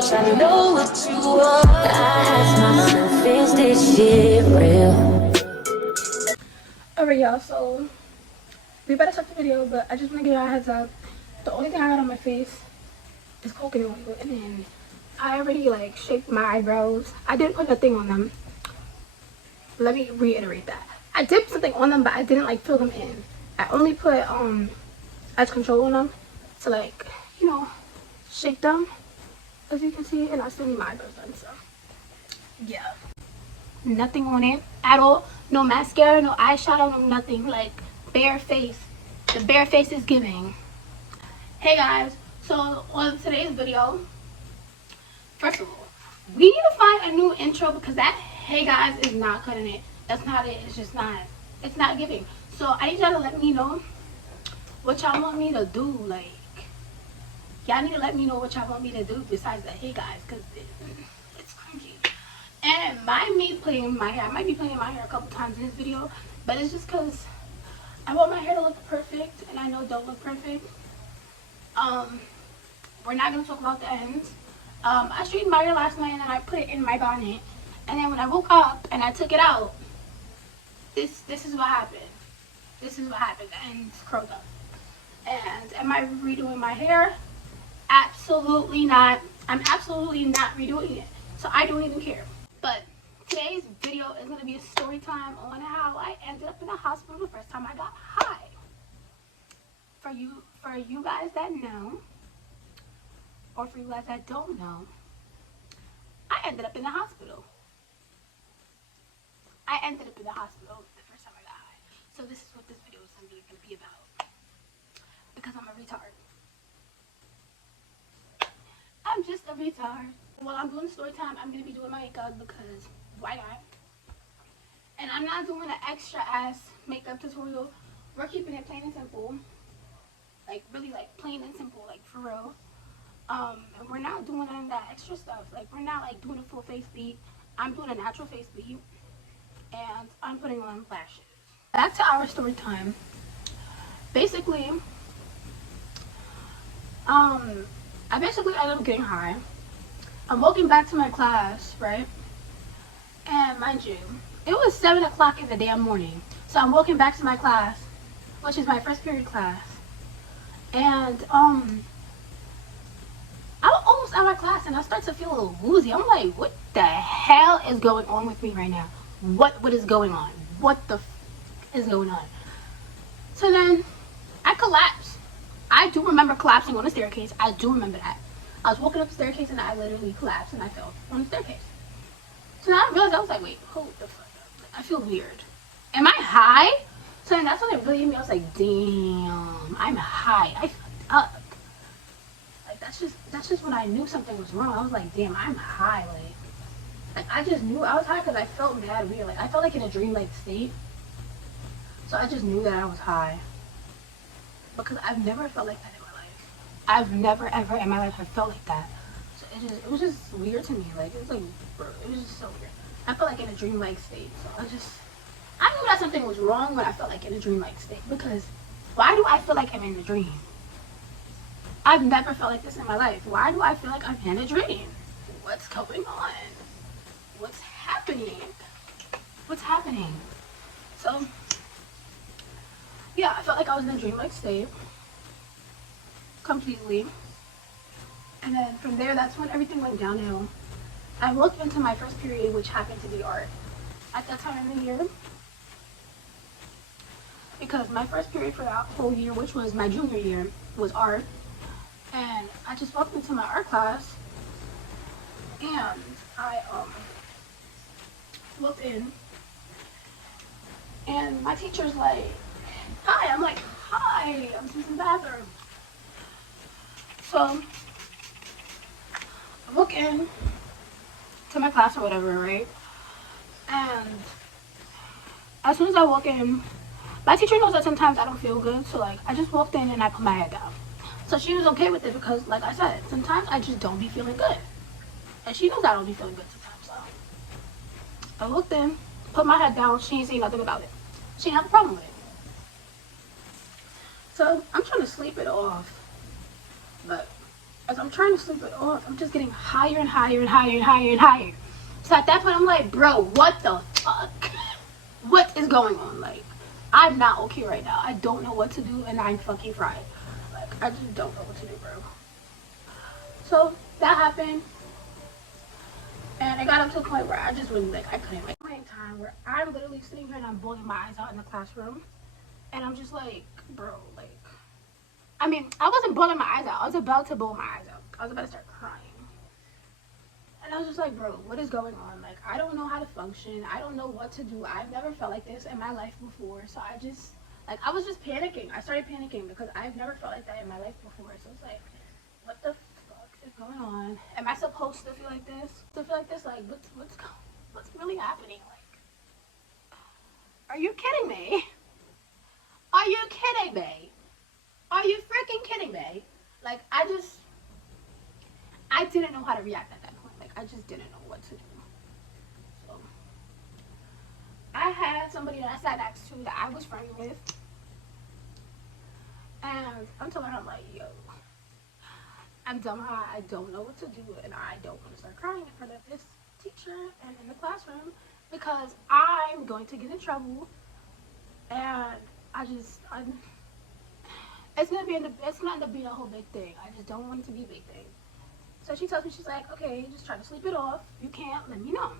rush, I know what you want. I ask myself, is this shit real? Alright y'all, so we better start the video, but I just want to give y'all a heads up. The only thing I got on my face is coconut oil, and then I already like shaped my eyebrows. I didn't put nothing on them. Let me reiterate that. I did put something on them, but I didn't like fill them in. I only put edge control on them to like, you know, shape them, as you can see, and I still need my eyebrows done, so yeah. Nothing on it at all. No mascara, no eyeshadow, no nothing. Like bare face. The bare face is giving. Hey guys, so on today's video, first of all, we need to find a new intro because that hey guys is not cutting it. That's not it. It's just not. It's not giving. So I need y'all to let me know what y'all want me to do. Like, y'all need to let me know what y'all want me to do besides the hey guys, because it's cringy. And by me playing my hair, I might be playing my hair a couple times in this video, but it's just because I want my hair to look perfect, and I know it don't look perfect. We're not going to talk about the ends. I straightened my hair last night, and then I put it in my bonnet, and then when I woke up and I took it out, this is what happened. This is what happened. The ends curled up. And am I redoing my hair? Absolutely not. I'm absolutely not redoing it. So I don't even care. But today's video is going to be a story time on how I ended up in the hospital the first time I got high. For you guys that know, or for you guys that don't know, I ended up in the hospital. I ended up in the hospital the first time I got high. So this is what this video is going to be about. Because I'm a retard. I'm just a retard. While I'm doing the story time, I'm going to be doing my makeup because why not? And I'm not doing an extra ass makeup tutorial. We're keeping it plain and simple. Like really like plain and simple, like for real. And we're not doing none of that extra stuff. Like we're not like doing a full face beat. I'm doing a natural face beat. And I'm putting on lashes. Back to our story time. Basically, I basically ended up getting high. I'm walking back to my class, right? And mind you, it was 7 o'clock in the damn morning. So I'm walking back to my class, which is my first period class. And I'm almost out of class and I start to feel a little woozy. I'm like, what the hell is going on with me right now? What is going on? What the is going on? So then I collapsed. I do remember collapsing on the staircase. I do remember that. I was walking up the staircase and I literally collapsed and I fell on the staircase. So now I realized, I was like, wait, hold the fuck up. I feel weird. Am I high? So then that's when it really hit me. I was like, damn, I'm high. I fucked up. Like that's just when I knew something was wrong. I was like, damn, I'm high. Like I just knew I was high because I felt mad weird. Like I felt like in a dream-like state. So I just knew that I was high. Because I've never felt like that in my life. I've never ever in my life have felt like that. So it was just weird to me. Like it was just so weird. I felt like in a dream-like state. So I knew that something was wrong when I felt like in a dream-like state. Because why do I feel like I'm in a dream? I've never felt like this in my life. Why do I feel like I'm in a dream? What's going on? What's happening? What's happening? So yeah, I felt like I was in a dream-like state. Completely. And then from there, that's when everything went downhill. I walked into my first period, which happened to be art. At that time of the year. Because my first period for that whole year, which was my junior year, was art. And I just walked into my art class. And I walked in. And my teacher's like, hi. I'm like, hi. I'm just in the bathroom. So I walk in to my class or whatever, right? And as soon as I walk in, my teacher knows that sometimes I don't feel good. So like I just walked in and I put my head down. So she was okay with it because like I said, sometimes I just don't be feeling good. And she knows I don't be feeling good sometimes. So I walked in, put my head down. She ain't saying nothing about it. She didn't have a problem with it. So I'm trying to sleep it off. But as I'm trying to sleep it off, I'm just getting higher and higher and higher and higher and higher. So at that point, I'm like, bro, what the fuck? What is going on? Like, I'm not okay right now. I don't know what to do, and I'm fucking fried. Like, I just don't know what to do, bro. So that happened, and I got up to a point where I just really, like, I couldn't, like, time where I'm literally sitting here and I'm bawling my eyes out in the classroom, and I'm just like, bro, like, I mean, I wasn't bawling my eyes out. I was about to bawl my eyes out. I was about to start crying. And I was just like, bro, what is going on? Like, I don't know how to function. I don't know what to do. I've never felt like this in my life before. So I just, like, I was just panicking. I started panicking because I've never felt like that in my life before. So it's like, what the fuck is going on? Am I supposed to feel like this? To feel like this? Like, what's really happening? Like, are you kidding me? Are you kidding me? Are you freaking kidding me? Like, I didn't know how to react at that point. Like, I just didn't know what to do. So, I had somebody that I sat next to that I was friendly with. And I'm telling her, I'm like, yo, I'm dumb how I don't know what to do. And I don't want to start crying in front of this teacher and in the classroom because I'm going to get in trouble. And it's gonna end up being a whole big thing. I just don't want it to be a big thing. So she tells me, she's like, okay, just try to sleep it off. If you can't, let me know.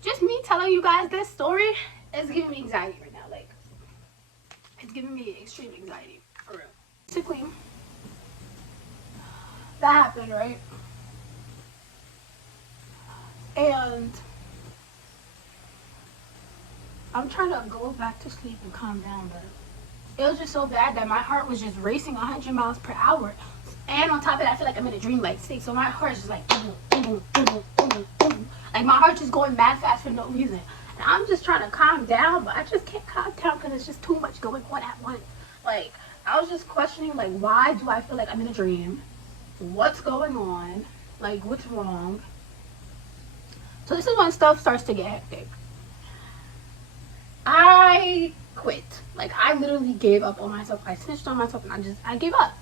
Just me telling you guys this story is giving me anxiety right now. Like, it's giving me extreme anxiety, for real. Basically, that happened, right? And I'm trying to go back to sleep and calm down, but it was just so bad that my heart was just racing 100 miles per hour. And on top of that, I feel like I'm in a dreamlike state. So my heart is just like, boom, boom, boom, boom, boom. Like, my heart's just going mad fast for no reason. And I'm just trying to calm down, but I just can't calm down because it's just too much going on at once. Like, I was just questioning, like, why do I feel like I'm in a dream? What's going on? Like, what's wrong? So this is when stuff starts to get hectic. I quit. Like, I literally gave up on myself. I snitched on myself and I gave up.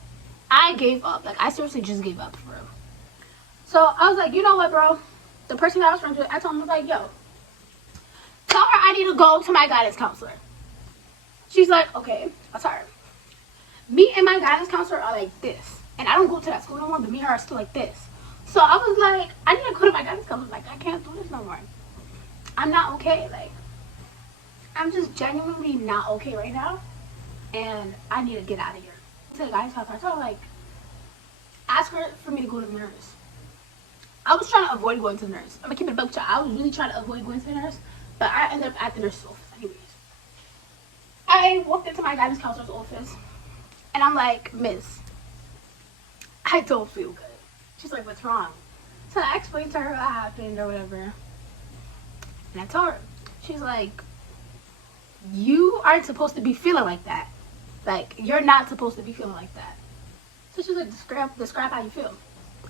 I gave up. Like, I seriously just gave up, for real. So I was like, you know what, bro? The person that I was friends with, I told him, I was like, yo, tell her I need to go to my guidance counselor. She's like, okay, that's her. Me and my guidance counselor are like this. And I don't go to that school no more, but me and her are still like this. So I was like, I need to go to my guidance counselor. Like, I can't do this no more. I'm not okay. Like, I'm just genuinely not okay right now. And I need to get out of here. To the guidance counselor, I told her, like, ask her for me to go to the nurse. I was trying to avoid going to the nurse. I'm gonna keep it a buck, child. I was really trying to avoid going to the nurse, but I ended up at the nurse's office anyways. I walked into my guidance counselor's office, and I'm like, Miss, I don't feel good. She's like, what's wrong? So I explained to her what happened or whatever, and I told her. She's like, you aren't supposed to be feeling like that. Like, you're not supposed to be feeling like that. So she's like, describe how you feel.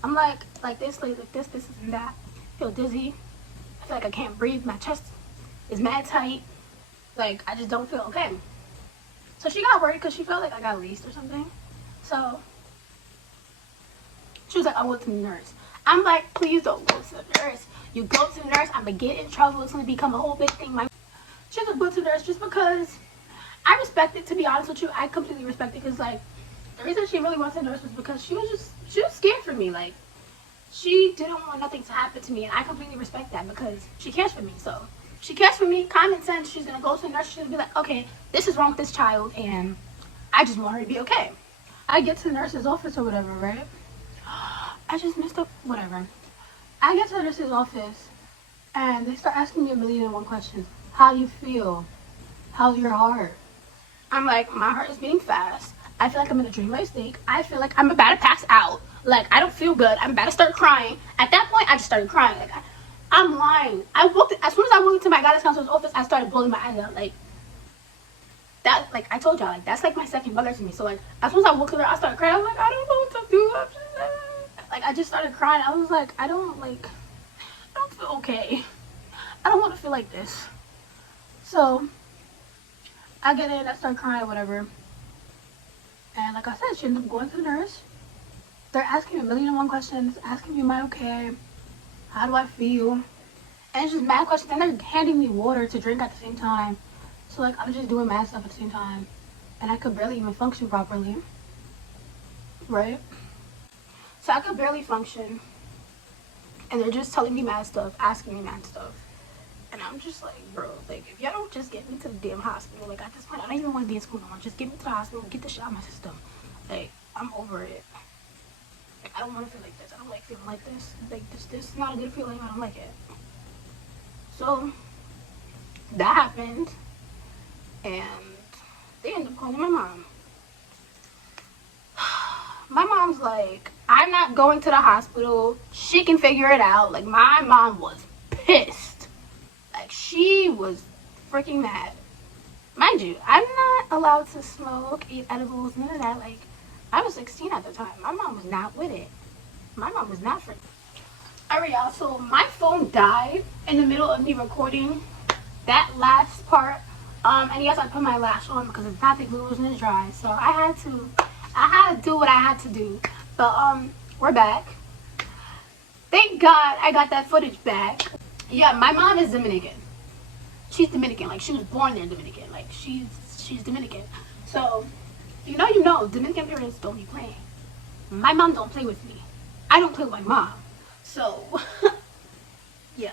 I'm like this, and that. I feel dizzy. I feel like I can't breathe. My chest is mad tight. Like, I just don't feel okay. So she got worried because she felt like I got laced or something. So she was like, I'll go to the nurse. I'm like, please don't go to the nurse. You go to the nurse, I'm going to get in trouble. It's going to become a whole big thing. She was like, go to the nurse just because I respect it, to be honest with you. I completely respect it because, like, the reason she really went to the nurse was because she was scared for me. Like, she didn't want nothing to happen to me, and I completely respect that because she cares for me. So she cares for me, common sense. She's gonna go to the nurse. She's gonna be like, okay, this is wrong with this child, and I just want her to be okay. I get to the nurse's office or whatever, right? I just messed up, whatever. I get to the nurse's office, and they start asking me 1,000,001 questions. How you feel? How's your heart? I'm like, my heart is beating fast. I feel like I'm in a dreamlike state. I feel like I'm about to pass out. Like, I don't feel good. I'm about to start crying. At that point, I just started crying. Like, I'm lying. As soon as I walked into my guidance counselor's office, I started bawling my eyes out. Like, that, like, I told y'all, like, that's like my second mother to me. So, like, as soon as I walked in there, I started crying. I was like, I don't know what to do. Like, I just started crying. I was like, I don't feel okay. I don't want to feel like this. So I get in, I start crying, whatever. And like I said, she ended up going to the nurse. they're asking me a million and one questions, asking me, am I okay? How do I feel? And it's just mad questions. And they're handing me water to drink at the same time. So like I'm just doing mad stuff at the same time. And I could barely even function properly. Right? So I could barely function. And they're just telling me mad stuff, asking me mad stuff. And I'm just like, bro, like, if y'all don't just get me to the damn hospital, like, at this point, I don't even want to be in school no more. Just get me to the hospital, get the shit out of my system. Like, I'm over it. Like, I don't want to feel like this. I don't like feeling like this. Like, this is not a good feeling. I don't like it. So, that happened. And they ended up calling my mom. My mom's like, I'm not going to the hospital. She can figure it out. Like, my mom was pissed. Like, she was freaking mad. Mind you, I'm not allowed to smoke, eat edibles, none of that. Like, I was 16 at the time. My mom was not with it. My mom was not freaking. Alright, y'all. So, my phone died in the middle of me recording that last part. And yes, I put my lash on because it's not the glue wasn't dry. So, I had to do what I had to do. But, we're back. Thank God I got that footage back. Yeah, my mom is Dominican. She's Dominican. Like, she was born there Dominican. Like, she's Dominican. So, you know, Dominican parents don't be playing. My mom don't play with me. I don't play with my mom. So, yeah.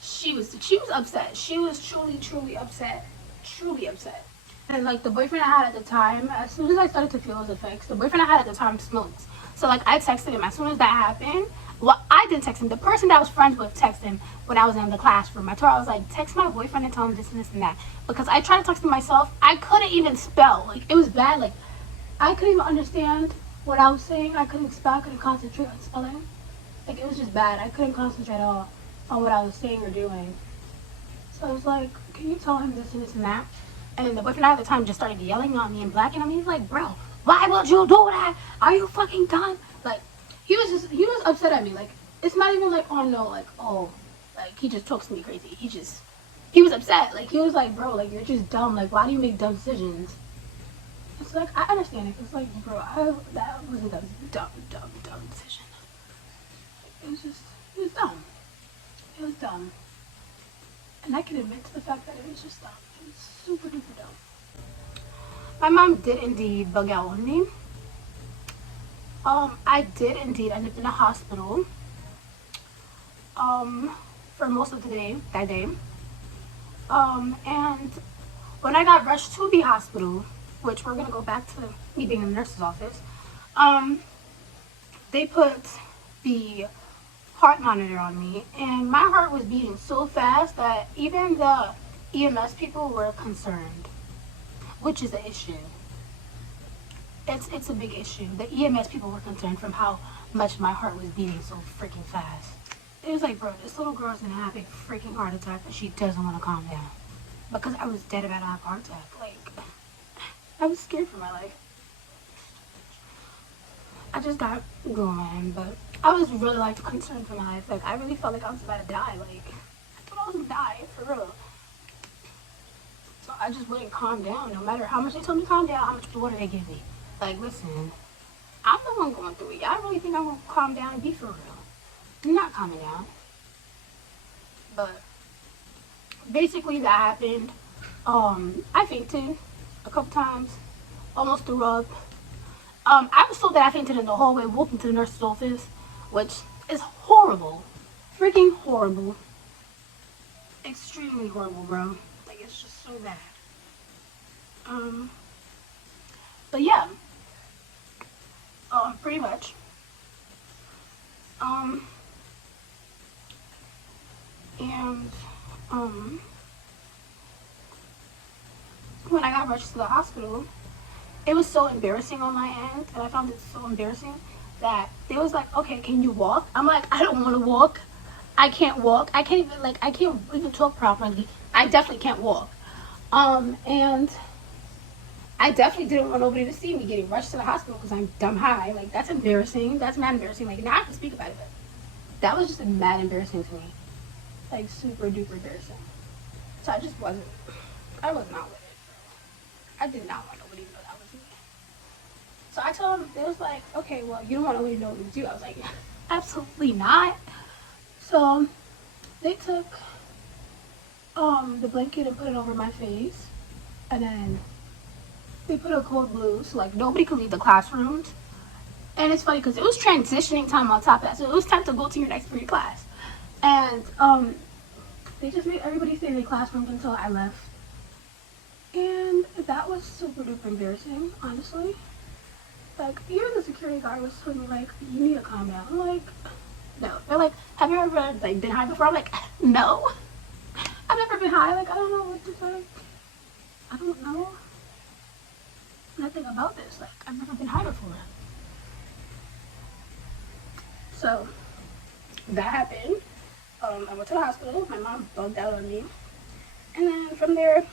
She was upset. She was truly upset. Truly upset. And, like, the boyfriend I had at the time, as soon as I started to feel those effects, the boyfriend I had at the time smoked. So, like, I texted him as soon as that happened. Well, I didn't text him. The person that I was friends with texted him when I was in the classroom. I told her, I was like, text my boyfriend and tell him this and this and that. Because I tried to text him myself. I couldn't even spell. Like, it was bad. Like, I couldn't even understand what I was saying. I couldn't spell. I couldn't concentrate on spelling. Like, it was just bad. I couldn't concentrate at all on what I was saying or doing. So I was like, can you tell him this and this and that? And then the boyfriend at the time just started yelling at me and blacking on me. He's like, bro, why would you do that? Are you fucking done? Like, he was upset at me. Like, it's not even like, oh no, like, oh, like, he just talks to me crazy. He was upset. Like, he was like, bro, like, you're just dumb. Like, why do you make dumb decisions? It's like, I understand it. It's like, bro, that wasn't a dumb decision. It was dumb. It was dumb. And I can admit to the fact that it was just dumb. It was super duper dumb. My mom did indeed bug out on me. I did indeed end up in a hospital. For most of the day, that day. And when I got rushed to the hospital, which we're gonna go back to me being in the nurse's office, they put the heart monitor on me, and my heart was beating so fast that even the EMS people were concerned, which is an issue. It's a big issue. The EMS people were concerned from how much my heart was beating so freaking fast. It was like, bro, this little girl's gonna have a freaking heart attack and she doesn't want to calm down. Because I was dead about to have a heart attack. Like, I was scared for my life. I just got going, but I was really, like, concerned for my life. Like, I really felt like I was about to die. Like, I thought I was gonna die, for real. So I just wouldn't calm down, no matter how much they told me to calm down, how much water they give me. Like, listen, I'm the one going through it. Y'all really think I'm gonna calm down and be for real? I'm not calming down. But basically that happened. I fainted a couple times, almost threw up. I was told that I fainted in the hallway, walked into the nurse's office, which is horrible. Freaking horrible. Extremely horrible, bro. Like, it's just so bad. But yeah. Pretty much. When I got rushed to the hospital, it was so embarrassing on my end, and I found it so embarrassing that they was like, okay, can you walk? I'm like, I don't want to walk. I can't walk. I can't even talk properly. I definitely can't walk. And I definitely didn't want nobody to see me getting rushed to the hospital because I'm dumb high. Like, that's embarrassing. That's mad embarrassing. Like, now I can speak about it, but that was just mad embarrassing to me. Like, super duper embarrassing. So I just I was not with it. I did not want nobody to know that was me. So I told them, they was like, okay, well, you don't want to know it was you. I was like, absolutely not. So they took the blanket and put it over my face, and then they put a code blue, so like nobody could leave the classrooms. And it's funny because it was transitioning time on top of that, so it was time to go to your next period class. And they just made everybody stay in the classrooms until I left. And that was super duper embarrassing, honestly. Like, even the security guard was telling me, like, you need to calm down. I'm like, no. They're like, have you ever, like, been high before? I'm like, no. I've never been high. Like, I don't know what to say. I don't know nothing about this. Like, I've never been high before. So, that happened. I went to the hospital. My mom bugged out on me. And then from there,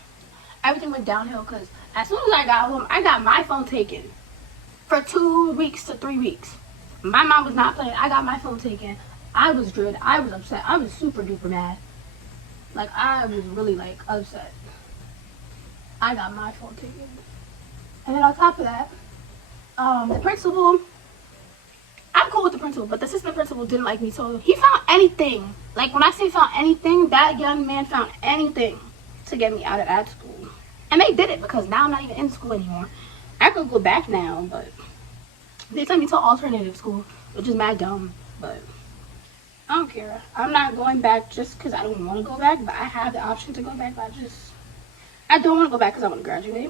everything went downhill because as soon as I got home, I got my phone taken for 2 weeks to 3 weeks. My mom was not playing. I got my phone taken. I was dread. I was upset. I was super duper mad. Like, I was really, like, upset. I got my phone taken. And then on top of that, the principal, I'm cool with the principal, but the assistant principal didn't like me. So he found anything. Like, when I say found anything, that young man found anything to get me out of that school. And they did it because now I'm not even in school anymore. I could go back now, but they sent me to alternative school, which is mad dumb. But I don't care. I'm not going back just because I don't want to go back, but I have the option to go back. But I don't want to go back because I want to graduate.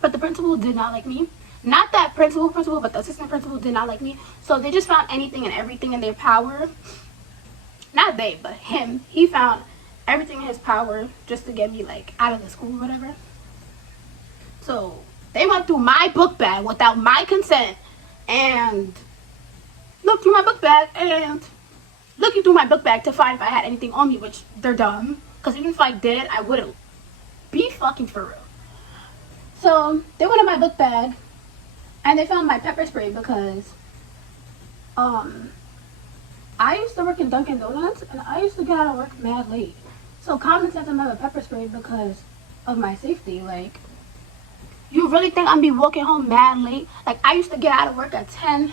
But the principal did not like me. Not that principal, but the assistant principal did not like me. So they just found anything and everything in their power. Not they, but him. He found everything in his power just to get me, like, out of the school or whatever. So they went through my book bag without my consent and looked through my book bag and looking through my book bag to find if I had anything on me, which they're dumb. Because even if I did, I wouldn't. Be fucking for real. So they went in my book bag and they found my pepper spray because I used to work in Dunkin' Donuts and I used to get out of work mad late. So common sense, I'm having pepper spray because of my safety. Like, you really think I'm be walking home mad late? Like, I used to get out of work at 10,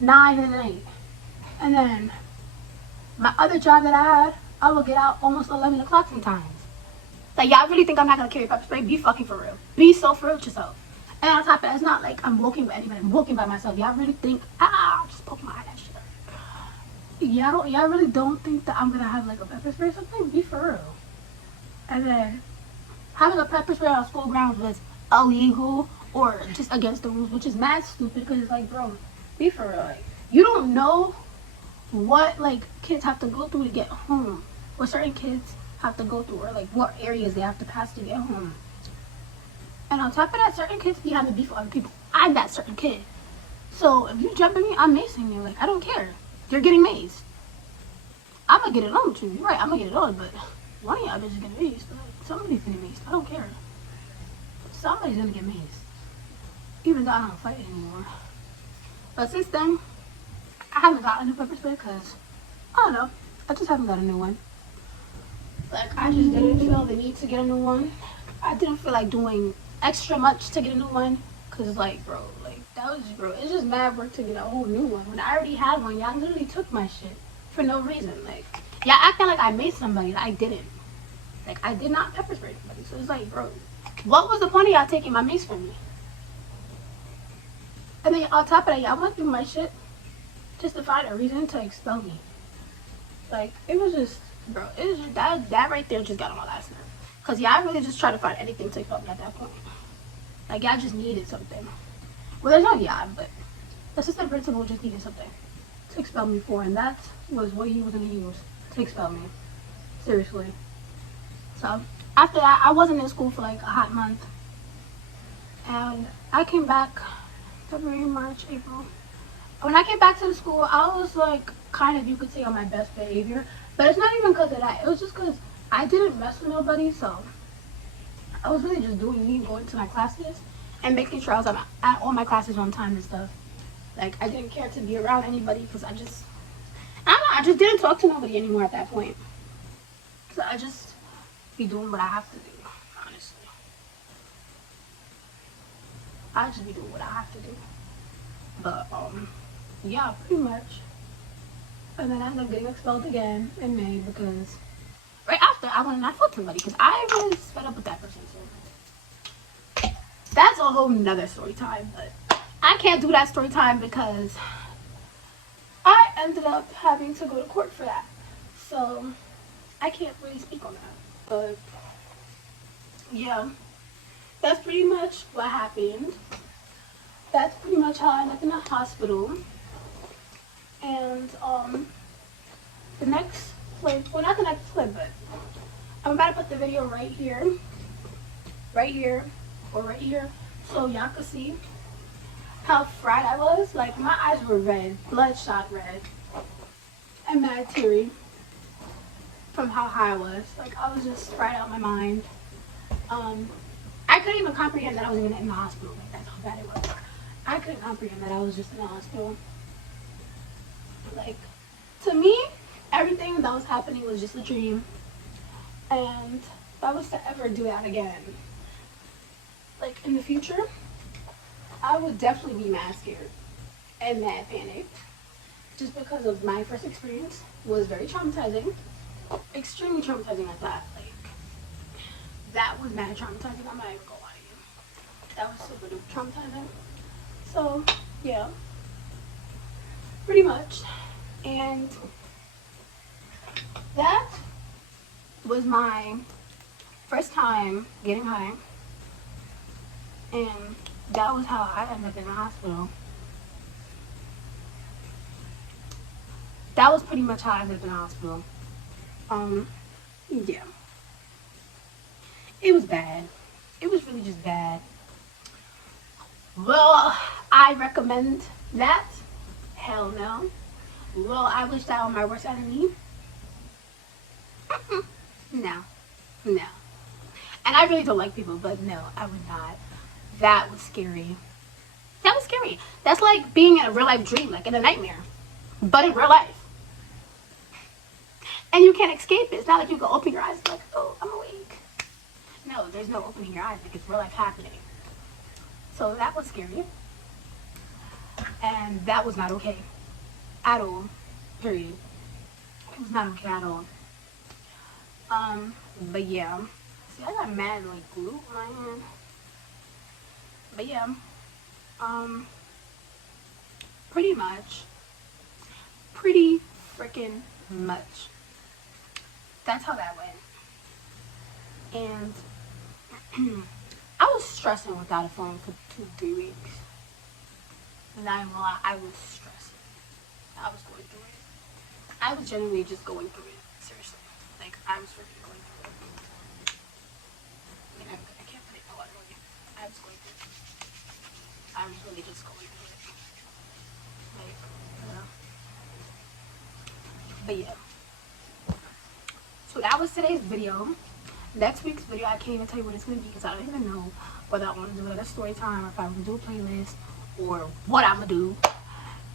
9 at night. And then my other job that I had, I would get out almost 11 o'clock sometimes. Like, y'all really think I'm not gonna carry pepper spray? Be fucking for real. Be so for real with yourself. And on top of that, it's not like I'm walking with anybody. I'm walking by myself. Y'all really think, just poke my eye, that shit up. Y'all really don't think that I'm gonna have like a pepper spray or something? Be for real. And then having a pepper spray on school grounds was illegal or just against the rules, which is mad stupid because it's like, bro, be for real. Like, you don't know what like kids have to go through to get home, or certain kids have to go through, or like what areas they have to pass to get home. And on top of that, certain kids be having beef with other people. I'm that certain kid. So if you jump at me, I'm macing you. Like, I don't care. You're getting maced. I'm gonna get it on with you. You're right, I'm gonna get it on, but one of y'all bitches get maced. Like, somebody's getting maced. I don't care. Somebody's gonna get maced. Even though I don't fight anymore. But since then, I haven't gotten a pepper spray because, I don't know, I just haven't got a new one. Like, I just didn't feel the need to get a new one. I didn't feel like doing extra much to get a new one. Cause like, bro, like, it's just mad work to get a whole new one. When I already had one, y'all literally took my shit for no reason. Like, y'all acting like I made somebody that I didn't. Like, I did not pepper spray anybody. So it's like, bro, what was the point of y'all taking my mace from me? And then on top of that, y'all went through my shit just to find a reason to expel me. Like, it was just, bro, it was just, that right there just got on my last nerve. Cause y'all really just try to find anything to expel me at that point. Like, y'all just needed something. Well, there's no y'all, but the assistant principal just needed something to expel me for, and that was what he was gonna use to expel me. Seriously. So after that, I wasn't in school for like a hot month, and I came back February, March, April. When I came back to the school, I was like, kind of, you could say, on my best behavior. But it's not even because of that. It was just because I didn't mess with nobody, so I was really just doing me, going to my classes and making sure I was at all my classes on time and stuff. Like, I didn't care to be around anybody because I don't know, I just didn't talk to nobody anymore at that point. So I just be doing what I have to do, honestly. I just be doing what I have to do. But yeah, pretty much. And then I ended up getting expelled again in May because right after I went and I fought somebody because I was fed up with that person. So that's a whole nother story time. But I can't do that story time because I ended up having to go to court for that. So I can't really speak on that. But yeah, that's pretty much what happened. That's pretty much how I ended up in the hospital. And the next clip, well, not the next clip, but I'm about to put the video right here, or right here, so y'all can see how fried I was. Like, my eyes were red, bloodshot red, and mad teary from how high I was. Like, I was just fried out of my mind. I couldn't even comprehend that I was even in the hospital. Like, that's how bad it was. I couldn't comprehend that I was just in the hospital. Like, to me, everything that was happening was just a dream. And if I was to ever do that again, like in the future, I would definitely be mad scared and mad panicked. Just because of my first experience was very traumatizing. Extremely traumatizing at that. Like, that was mad traumatizing. I'm not even gonna lie to you. That was super duper traumatizing. So, yeah. Pretty much. And that was my first time getting high. And that was how I ended up in the hospital. That was pretty much how I ended up in the hospital. Yeah. It was bad. It was really just bad. Well, I recommend that. Hell no. Well, I wish that on my worst enemy. No. No. And I really don't like people, but no, I would not. That was scary. That was scary. That's like being in a real life dream, like in a nightmare, but in real life. And you can't escape it. It's not like you can open your eyes and be like, oh, I'm awake. No, there's no opening your eyes. Like, it's real life happening. So that was scary. And that was not okay. At all. Period. It was not okay at all. But yeah. See, I got mad like glue on my hand. But yeah. Pretty much. Pretty freaking much. That's how that went. And I was stressing without a phone for 2-3 weeks. Not even lie, I was stressing. I was going through it. I was genuinely just going through it. Seriously. Like, I was freaking going through it. I can't put it no other way. I was going through it. I was really just going through it. Like, but yeah. So that was today's video. Next week's video, I can't even tell you what it's going to be because I don't even know whether I want to do another story time or if I'm going to do a playlist or what I'm going to do.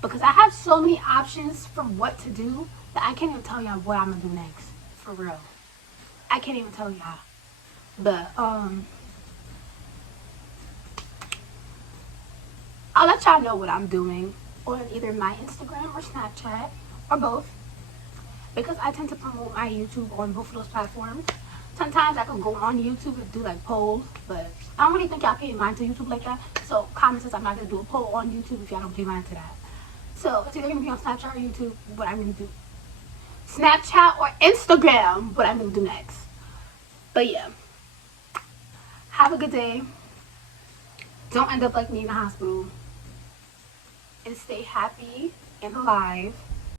Because I have so many options for what to do that I can't even tell y'all what I'm going to do next. For real. I can't even tell y'all. But, I'll let y'all know what I'm doing on either my Instagram or Snapchat or both. Because I tend to promote my YouTube on both of those platforms. Sometimes I can go on YouTube and do like polls, but I don't really think y'all pay mind to YouTube like that. So comment says I'm not going to do a poll on YouTube if y'all don't pay mind to that. So it's either going to be on Snapchat or YouTube, what I'm going to do. Snapchat or Instagram, what I'm going to do next. But yeah. Have a good day. Don't end up like me in the hospital. And stay happy and alive.